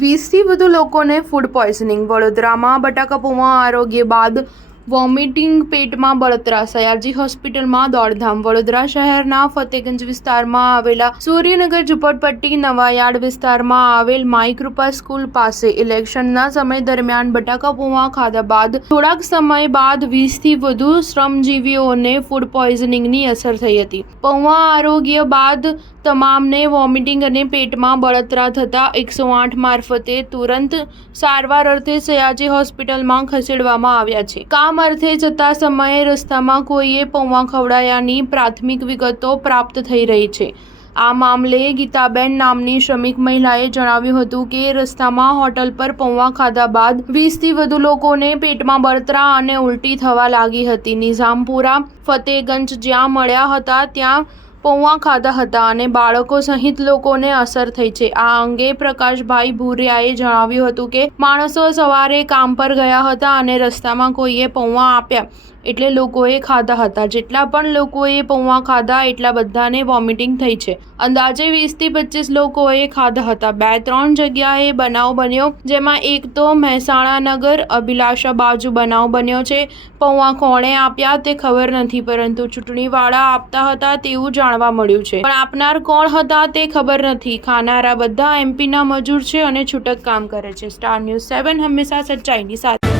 20થી વધુ લોકોને food poisoning. વડોદરામાં બટાકા પૌવા આરોગ્ય બાદ વોમિટિંગ, પેટમાં બળતરા. સયાજી હોસ્પિટલમાં દોડધામ. વડોદરા શહેરના ફતેગંજ વિસ્તારમાં આવેલા સૂર્યનગર ઝુંપડપટ્ટી નવાયાર્ડ વિસ્તારમાં આવેલ માઈ કૃપા સ્કૂલ પાસે ઇલેક્શનના સમય દરમિયાન બટાકા પૌવા ખાધા બાદ થોડાક સમય બાદ 20થી વધુ શ્રમજીવીઓને ફૂડ પોઈઝનિંગની અસર થઈ હતી. પૌવા આરોગ્ય બાદ તમામને વોમિટિંગ અને પેટમાં બળતરા થતાં 108 મારફતે તુરંત સારવાર અર્થે સયાજી હોસ્પિટલમાં ખસેડવામાં આવ્યા છે. કામ અર્થે જતા સમયે રસ્તામાં કોઈએ પૌવા ખવડાયાની પ્રાથમિક વિગતો પ્રાપ્ત થઈ રહી છે. આ મામલે ગીતાબેન નામની શ્રમિક મહિલાએ જણાવ્યું હતું કે રસ્તામાં હોટલ પર પૌવા ખાધા બાદ 20થી વધુ લોકોને પેટમાં બળતરા અને ઉલટી થવા લાગી હતી. નિઝામપુરા, ફતેગંજ જ્યાં મળ્યા હતા ત્યાં પૌવા ખાધા હતા અને બાળકો સહિત લોકોને અસર થઈ છે. આ અંગે પ્રકાશભાઈ ભુરિયાએ જણાવ્યું હતું કે માણસો સવારે કામ પર ગયા હતા અને રસ્તામાં કોઈએ પૌવા આપ્યા એટલે લોકોએ ખાધા હતા. જેટલા પણ લોકોએ પૌવા ખાધા એટલા બધાને વોમિટિંગ થઈ છે. અંદાજે 20થી 25 લોકોએ ખાધા હતા. 2-3 જગ્યાએ બનાવ બન્યો, જેમાં એક તો મહેસાણા નગર અભિલાષા બાજુ બનાવ બન્યો છે. પૌવા કોણે આપ્યા તે ખબર નથી, પરંતુ ચૂંટણીવાળા આપતા હતા તેવું જાણવા મળ્યું છે, પણ આપનાર કોણ હતા તે ખબર નથી. ખાનારા બધા એમપીના મજૂર છે અને છૂટક કામ કરે છે. સ્ટાર ન્યૂઝ 7 હંમેશા સચ્ચાઈની સાથે.